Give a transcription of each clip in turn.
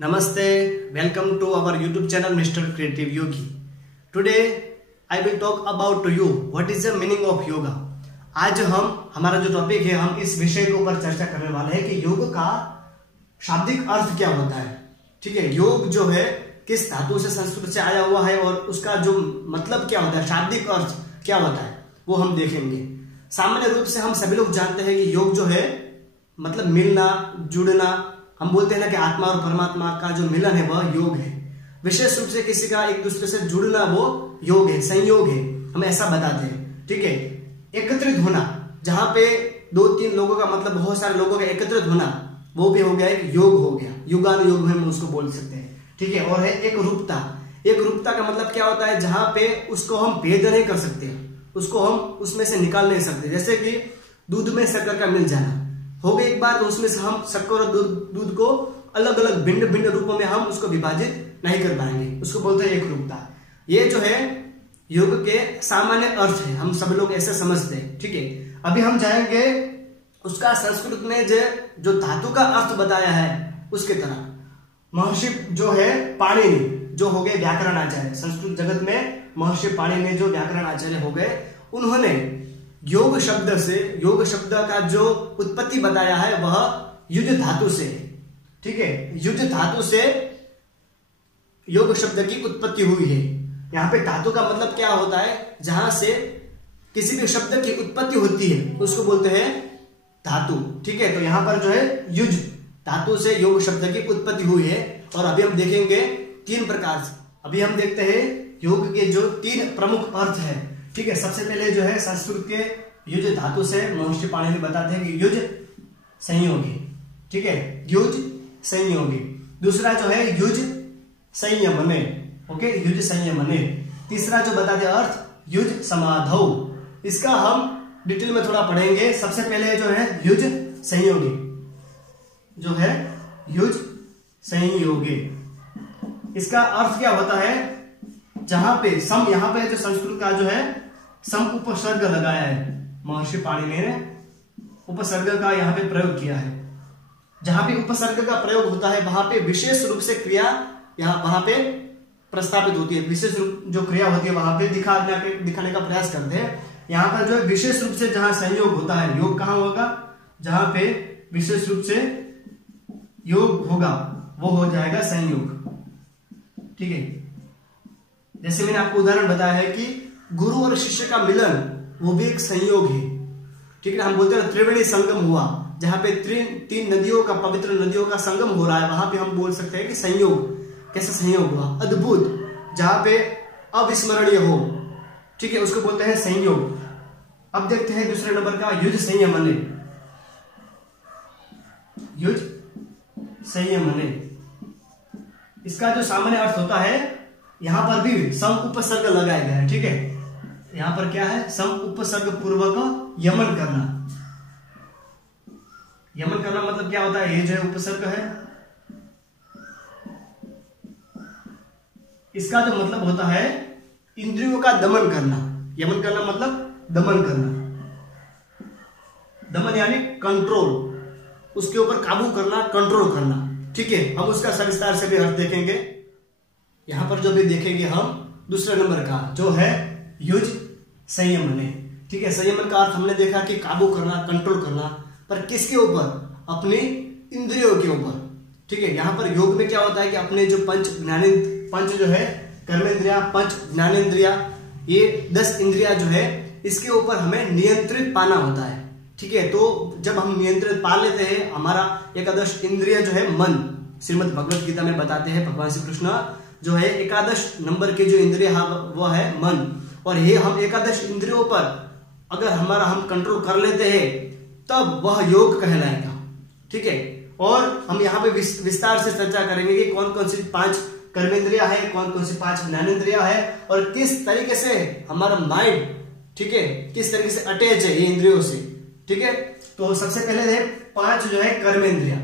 Namaste, welcome to our YouTube channel Mr. Creative Yogi. Today I will talk about to you what is the meaning of yoga. आज हमारा जो topic है हम इस विषय के ऊपर चर्चा करने वाले हैं कि योग का शाब्दिक अर्थ क्या होता है। ठीक है, योग जो है किस धातु से संस्कृत से आया हुआ है और उसका जो मतलब क्या होता है, शाब्दिक अर्थ क्या होता है, वो हम देखेंगे। सामान्य रूप से हम सभी लोग जानते हैं कि योग जो है मतलब मिलना जुड़ना, हम बोलते हैं ना कि आत्मा और परमात्मा का जो मिलन है वह योग है। विशेष रूप से किसी का एक दूसरे से जुड़ना वो योग है, संयोग है, हम ऐसा बताते हैं। ठीक है, एकत्रित होना, जहां पे दो तीन लोगों का मतलब बहुत सारे लोगों का एकत्रित होना, वो भी हो गया एक योग हो गया, युगानुयोग हम उसको बोल सकते हैं। ठीक है, और है एक रूपता। एक रूपता का मतलब क्या होता है, जहां पे उसको हम भेद नहीं कर सकते, उसको हम उसमें से निकाल नहीं सकते। जैसे कि दूध में शक्कर का मिल जाना हो गया एक बार, तो उसमें से हम शक्कर और दूध को अलग अलग भिन्न भिन्न रूपों में हम उसको विभाजित नहीं कर पाएंगे, उसको बोलते हैं एक रूपता। ये जो है योग के सामान्य अर्थ है, हम सब लोग ऐसे समझते हैं। ठीक है, अभी हम जाएंगे उसका संस्कृत में जो धातु का अर्थ बताया है उसके तरह। महर्षि जो है पाणिनि, जो हो गए व्याकरण आचार्य, संस्कृत जगत में महर्षि पाणिनि जो व्याकरण आचार्य हो गए, उन्होंने योग शब्द से, योग शब्द का जो उत्पत्ति बताया है वह युज धातु से। ठीक है, युज धातु से योग शब्द की उत्पत्ति हुई है। यहाँ पे धातु का मतलब क्या होता है, जहां से किसी भी शब्द की उत्पत्ति होती है उसको बोलते हैं धातु। ठीक है, तो यहाँ पर जो है युज धातु से योग शब्द की उत्पत्ति हुई है। और अभी हम देखेंगे तीन प्रकार से। अभी हम देखते हैं योग के जो तीन प्रमुख अर्थ है। ठीक है, सबसे पहले जो है संस्कृत के युज धातु से महर्षि पाणिनि बताते हैं कि युज संयोगी। ठीक है, युज संयोगी। दूसरा जो है युज संयमने। ओके, युज संयमने। तीसरा जो बताते हैं अर्थ युज समाधौ। इसका हम डिटेल में थोड़ा पढ़ेंगे। सबसे पहले जो है युज संयोगी, जो है युज संयोगी, इसका अर्थ क्या होता है, जहां पे सम, यहां पे जो संस्कृत का जो है सम उपसर्ग लगाया है, महर्षि पाणिनि ने उपसर्ग का यहां पे प्रयोग किया है। जहां पे उपसर्ग का प्रयोग होता है वहां पे विशेष रूप से क्रिया वहां पे प्रस्तावित होती है। विशेष रूप जो क्रिया होती है वहां पे दिखाने का प्रयास करते हैं। यहाँ पर जो है विशेष रूप से जहां संयोग होता है, योग कहां होगा, जहां पे विशेष रूप से योग होगा वो हो जाएगा संयोग। ठीक है, जैसे मैंने आपको उदाहरण बताया है कि गुरु और शिष्य का मिलन वो भी एक संयोग है। ठीक है, हम बोलते हैं त्रिवेणी संगम हुआ, जहां पे तीन नदियों का, पवित्र नदियों का संगम हो रहा है, वहां पे हम बोल सकते हैं कि संयोग। कैसे संयोग हुआ, अद्भुत, जहां पे अविस्मरणीय हो। ठीक है, उसको बोलते हैं संयोग। अब देखते हैं दूसरे नंबर का युज संयमने। युज संयमने, इसका जो सामान्य अर्थ होता है, यहां पर भी सम उपसर्ग लगाया गया है। ठीक है, यहां पर क्या है, सम उपसर्ग पूर्वक यमन करना। यमन करना मतलब क्या होता है, ये जो है उपसर्ग है, इसका जो मतलब होता है इंद्रियों का दमन करना। यमन करना मतलब दमन करना, दमन यानी कंट्रोल, उसके ऊपर काबू करना, कंट्रोल करना। ठीक है, हम उसका सविस्तार से भी अर्थ देखेंगे। यहां पर जो भी देखेंगे हम दूसरे नंबर का जो है युज संयमने। ठीक है, संयमन का अर्थ हमने देखा कि काबू करना, कंट्रोल करना, पर किसके ऊपर, अपने इंद्रियों के ऊपर। ठीक है, यहां पर योग में क्या होता है कि अपने जो पंच जो है कर्मेंद्रिया, पंच ज्ञानेन्द्रिया, ये 10 इंद्रिया जो है इसके ऊपर हमें नियंत्रित पाना होता है। ठीक है, तो जब हम नियंत्रित पा लेते हैं, हमारा एकादश इंद्रिय जो है मन, श्रीमद् भगवत गीता में बताते हैं भगवान श्री कृष्ण, जो है एकादश नंबर के जो इंद्रिय वो है मन। और ये हम एकादश इंद्रियों पर अगर हम कंट्रोल कर लेते हैं तब वह योग कहलाएगा। ठीक है, और हम यहाँ पे विस्तार से चर्चा करेंगे कि कौन कौन सी 5 कर्मेंद्रिया है, कौन कौन सी 5 ज्ञानेन्द्रिया है, और किस तरीके से हमारा माइंड, ठीक है, किस तरीके से अटैच है ये इंद्रियों से। ठीक है, तो सबसे पहले है 5 जो है कर्मेंद्रिया।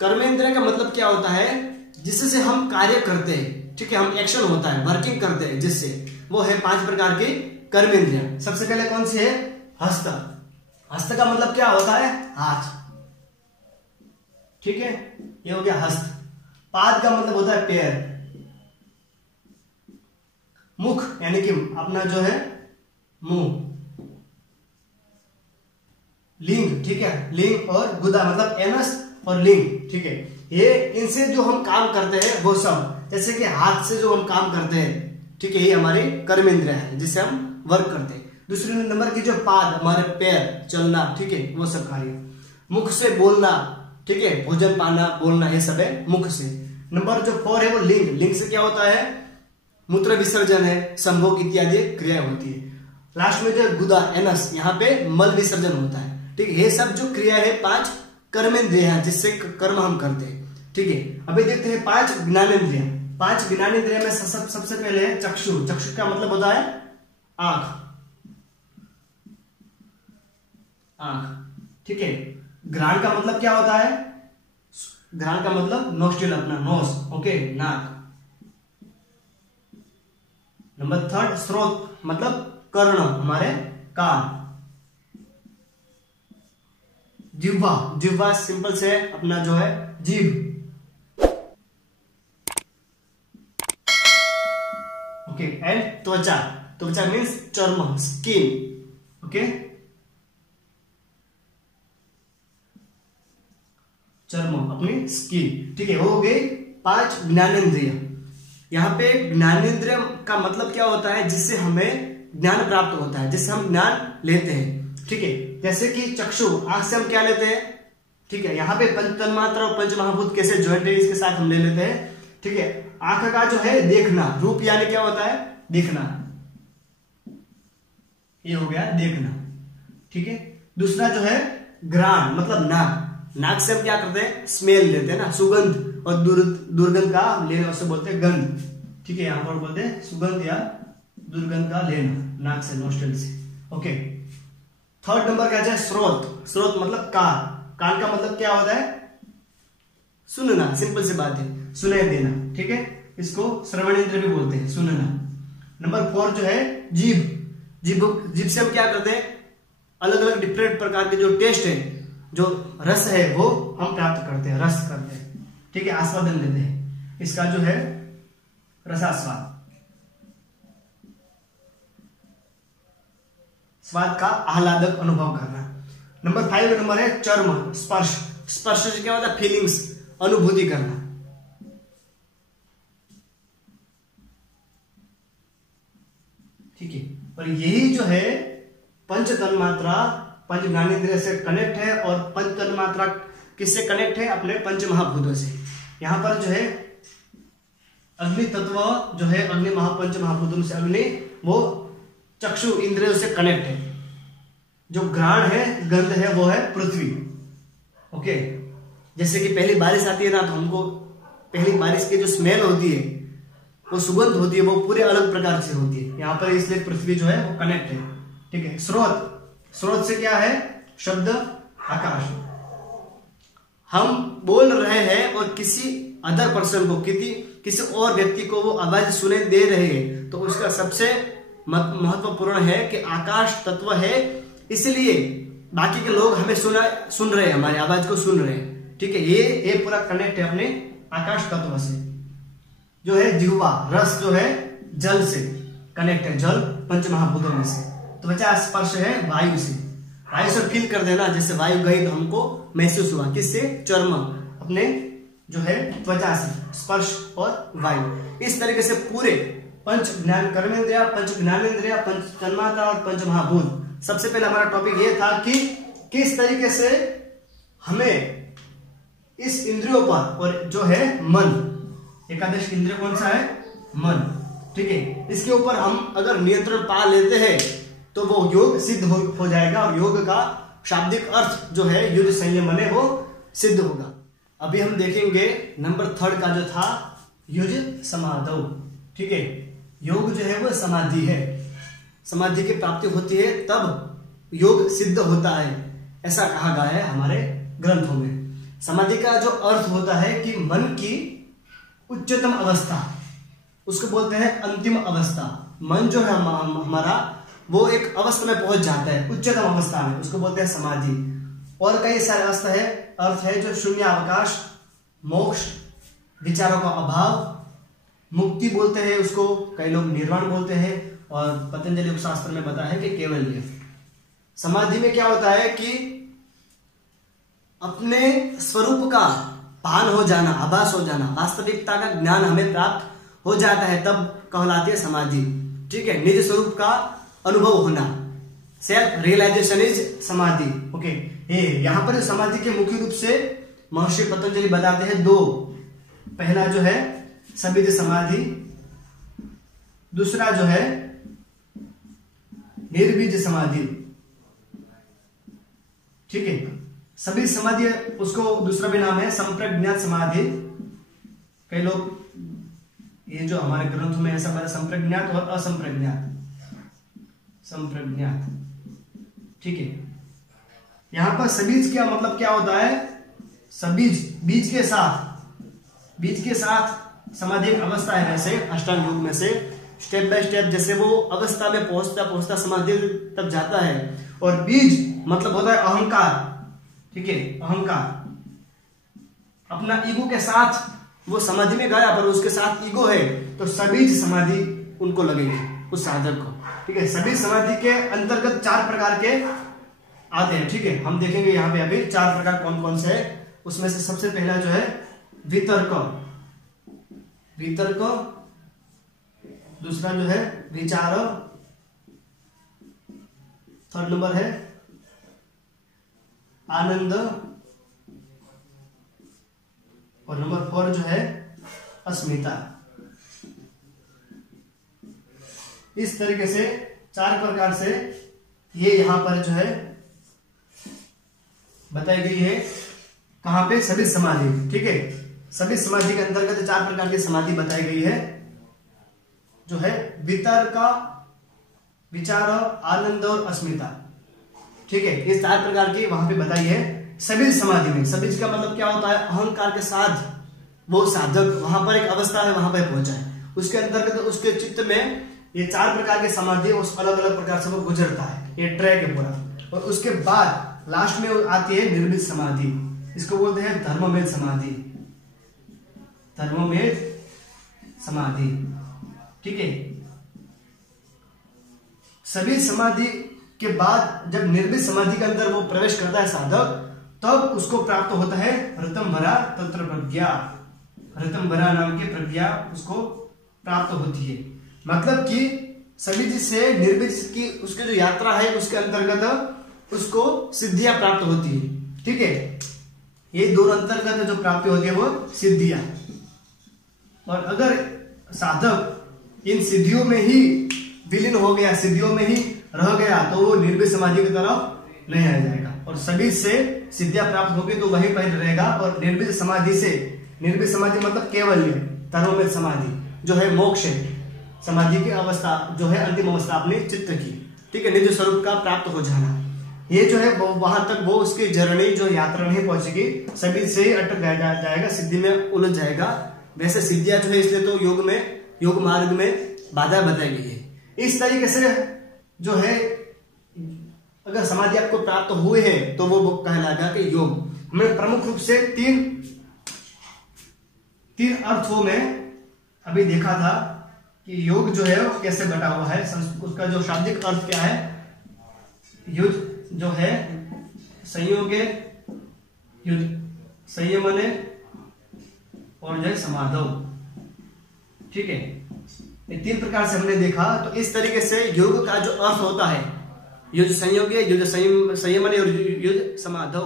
कर्मेंद्रिया का मतलब क्या होता है, जिससे हम कार्य करते हैं। ठीक है, हम एक्शन होता है, वर्किंग करते हैं जिससे, वो है 5 प्रकार की कर्मेंद्रिया। सबसे पहले कौन सी है, हस्त। हस्त का मतलब क्या होता है, हाथ। ठीक है, ये हो गया हस्त। पाद का मतलब होता है पैर। मुख यानी कि अपना जो है मुंह। लिंग, ठीक है, लिंग और गुदा मतलब एनस और लिंग, ठीक है। ये इनसे जो हम काम करते हैं वो सब, जैसे कि हाथ से जो हम काम करते हैं, ठीक है, ये हमारी कर्मेंद्रिय है जिससे हम वर्क करते हैं। दूसरे नंबर की जो पाद, हमारे पैर, चलना, ठीक है, वो सब कार्य। मुख से बोलना, ठीक है, भोजन पाना, बोलना, ये सब है मुख से। नंबर जो 4 है वो लिंग। लिंग से क्या होता है? मूत्र विसर्जन है, संभोग इत्यादि क्रिया होती है। लास्ट में जो गुदा, एनस, यहाँ पे मल विसर्जन होता है, ठीक है। ये सब जो क्रिया है 5 कर्मेंद्रिय है जिससे कर्म हम करते हैं, ठीक है। अभी देखते हैं 5 ज्ञानेंद्रिय। 5 ज्ञानेंद्रिय में सबसे पहले है चक्षु। चक्षु का मतलब होता है आंख, आंख, ठीक है। घ्राण का मतलब क्या होता है? घ्राण का मतलब नोस्ट्रिल, अपना नोज, ओके, नाक। नंबर 3 स्रोत मतलब कर्ण, हमारे कान। जिह्वा, जिह्वा सिंपल से अपना जो है जीभ, ओके। एंड त्वचा, त्वचा मीन्स चर्म, स्किन, ओके, चर्म, अपनी स्किन, ठीक है। हो गए 5 ज्ञानेंद्रिय। यहाँ पे ज्ञानेंद्रिय का मतलब क्या होता है? जिससे हमें ज्ञान प्राप्त होता है, जिससे हम ज्ञान लेते हैं, ठीक है। जैसे कि चक्षु, आंख से हम क्या लेते हैं, ठीक है। यहाँ पे पंच तन्मात्रा और पंच महाभूत कैसे ज्वाइंट है इसके साथ हम ले लेते हैं, ठीक है। आंख का जो है देखना, रूप यानी क्या होता है? देखना, ये हो गया देखना, ठीक है। दूसरा जो है घ्राण मतलब नाक। नाक से हम क्या करते हैं? स्मेल लेते हैं ना, सुगंध, और दुर्गंध का लेना, उसे बोलते हैं गंध, ठीक है। यहां पर बोलते हैं सुगंध या दुर्गंध का लेना नाक से, नोस्ट्रिल से, ओके। 3rd नंबर क्या है? स्रोत। स्रोत मतलब कान। कान का मतलब क्या होता है? सुनना, सिंपल सी बात है, सुनाई देना, ठीक है। इसको श्रवणेंद्र भी बोलते हैं, सुनना। नंबर 4 जो है जीभ। जीभ से हम क्या करते हैं? अलग अलग डिफरेंट प्रकार के जो टेस्ट है, जो रस है, वो हम प्राप्त करते हैं, रस करते हैं, ठीक है, आस्वादन लेते हैं। इसका जो है रसास्वाद, स्वाद का आह्लादक अनुभव करना। नंबर 5 नंबर है चर्म, स्पर्श। स्पर्श से क्या होता है? फीलिंग्स, अनुभूति करना, ठीक है। और यही जो है पंच तन्मात्रा पंच ज्ञानेंद्रिय से कनेक्ट है, और पंच तन्मात्रा किससे कनेक्ट है? अपने पंच महाभूतों से। यहां पर जो है अग्नि तत्व जो है, अग्नि महापंच महाभूतों से अग्नि, वो चक्षु इंद्रियों से कनेक्ट है। जो घ्राण है, गंध है, वो है पृथ्वी, ओके। जैसे कि पहली बारिश आती है ना, तो हमको पहली बारिश की जो स्मेल होती है, वो सुगंध होती है, वो पूरे अलग प्रकार से होती है। यहाँ पर इसलिए पृथ्वी जो है वो कनेक्ट है, ठीक है। स्रोत, स्रोत से क्या है? शब्द, आकाश। हम बोल रहे हैं और किसी अदर पर्सन को, किसी और व्यक्ति को वो आवाज सुने दे रहे हैं, तो उसका सबसे महत्वपूर्ण है कि आकाश तत्व है, इसलिए बाकी के लोग हमें सुन रहे हैं, हमारी आवाज को सुन रहे हैं, ठीक है। ये पूरा कनेक्ट है अपने आकाश तत्व से। जो है जिह्वा, रस जो है जल से कनेक्ट है, जल पंच महाभूतों में से। त्वचा, स्पर्श है वायु से। वायु से फील कर देना, जैसे वायु गई तो हमको महसूस हुआ, किससे? चर्म, अपने जो है त्वचा से, स्पर्श और वायु। इस तरीके से पूरे पंच ज्ञान कर्मेंद्रिया, पंच ज्ञानेंद्रिया, पंच तन्मात्रा और पंच महाभूत। सबसे पहले हमारा टॉपिक ये था कि किस तरीके से हमें इस इंद्रियों पर, और जो है मन, एकादश इंद्रिय कौन सा है? मन, ठीक है। इसके ऊपर हम अगर नियंत्रण पा लेते हैं तो वो योग सिद्ध हो जाएगा, और योग का शाब्दिक अर्थ जो है युद्ध संयम है, वो सिद्ध होगा। अभी हम देखेंगे नंबर 3 का जो था युज समाधौ, ठीक है। योग जो है वो समाधि है, समाधि की प्राप्ति होती है तब योग सिद्ध होता है, ऐसा कहा गया है हमारे ग्रंथों में। समाधि का जो अर्थ होता है कि मन की उच्चतम अवस्था, उसको बोलते हैं अंतिम अवस्था। मन जो है हमारा, वो एक अवस्था में पहुंच जाता है, उच्चतम अवस्था में, उसको बोलते हैं समाधि। और कई सारे अर्थ है जो शून्य अवकाश, मोक्ष, विचारों का अभाव, मुक्ति बोलते हैं उसको, कई लोग निर्वाण बोलते हैं, और पतंजलि योग शास्त्र में बताया है कि कैवल्य। समाधि में क्या होता है कि अपने स्वरूप का भान हो जाना, आभास हो जाना, वास्तविकता का ज्ञान हमें प्राप्त हो जाता है, तब कहलाती है समाधि। ठीक है, निज स्वरूप का अनुभव होना, सेल्फ रियलाइजेशन इज समाधि। ओके, यहाँ पर समाधि के मुख्य रूप से महर्षि पतंजलि बताते हैं दो। पहला जो है सबिज समाधि, दूसरा जो है निर्बीज समाधि। ठीक है, सभी समाधि, उसको दूसरा भी नाम है संप्रज्ञात समाधि। कई लोग ये जो हमारे ग्रंथों में ऐसा बता, संप्रज्ञात और असंप्रज्ञात, संप्रज्ञात। ठीक है, यहां पर सबीज क्या मतलब क्या होता है? सबीज, बीज के साथ समाधि एक अवस्था है, जैसे अष्टांग योग में से स्टेप बाय स्टेप जैसे वो अवस्था में पहुंचता समाधि तक जाता है। और बीज मतलब होता है अहंकार। ठीक है, अहंकार, अपना ईगो के साथ वो समाधि में गया, पर उसके साथ ईगो है, तो सबीज समाधि उनको लगेगी, उस साधक को। ठीक है, सभी समाधि के अंतर्गत 4 प्रकार के आते हैं। ठीक है, हम देखेंगे यहाँ पे अभी 4 प्रकार कौन कौन से है। उसमें से सबसे पहला जो है वितर्क, दूसरा जो है विचार, थर्ड नंबर है आनंद, और नंबर 4 जो है अस्मिता। इस तरीके से 4 प्रकार से ये यहां पर जो है बताई गई है। कहां पे? सभी समाधि। ठीक है, सभी समाधि के अंतर्गत 4 प्रकार की समाधि बताई गई है, जो है वितर्क, विचार, आनंद और अस्मिता। ठीक है, ये 4 प्रकार की वहां पे बताई है सभी समाधि में। सभी का मतलब क्या होता है? अहंकार के साथ वो साधक वहां पर एक अवस्था है, वहां पर पहुंचा है, उसके अंतर्गत उसके चित्त में ये 4 प्रकार के समाधि उस अलग अलग प्रकार से वो गुजरता है, ये ट्रैक है पूरा। और उसके बाद लास्ट में आती है निर्मित समाधि, इसको बोलते हैं धर्ममेध समाधि, धर्ममेध समाधि। ठीक है, सभी समाधि के बाद जब निर्मित समाधि के अंदर वो प्रवेश करता है साधक, तब उसको प्राप्त होता है ऋतंभरा तंत्र प्रज्ञा, ऋतंभरा नाम की प्रज्ञा उसको प्राप्त होती है। मतलब कि सभी से निर्मित की उसकी जो यात्रा है उसके अंतर्गत उसको सिद्धियां प्राप्त होती है। ठीक है, ये दोनों अंतर्गत जो प्राप्ति होती है वो सिद्धियां। और अगर साधक इन सिद्धियों में ही विलीन हो गया, सिद्धियों में ही रह गया, तो वो निर्भीक समाधि की तरफ नहीं आ जाएगा। और सभी से सिद्धियां प्राप्त होगी तो वहीं पर रहेगा। और निर्भीक समाधि से, निर्भीक समाधि मतलब केवल्य, धर्ममेध समाधि जो है मोक्ष है, समाधि की अवस्था जो है अंतिम अवस्था अपने चित्त की। ठीक है, निज स्वरूप का प्राप्त हो जाना, ये जो है वहां तक वो उसकी जर्नी जो यात्रा नहीं पहुंचेगी, सभी से अटक जाएगा, सिद्धि में उलझ जाएगा। वैसे सिद्धियां जो है इसलिए तो योग में, योग मार्ग में बाधा बताई गई है। इस तरीके से जो है अगर समाधि आपको प्राप्त हुए हैं तो वो कहलाएगा कि योग। हमने प्रमुख रूप से तीन अर्थों में अभी देखा था कि योग जो है वो कैसे बटा हुआ है, उसका जो शाब्दिक अर्थ क्या है। युद्ध जो है संयोगे, युद्ध संयमने और जो है समाधौ। ठीक है, ये 3 प्रकार से हमने देखा। तो इस तरीके से योग का जो अर्थ होता है, युद्ध संयोगे, युद्ध संयमने और युद्ध समाधौ।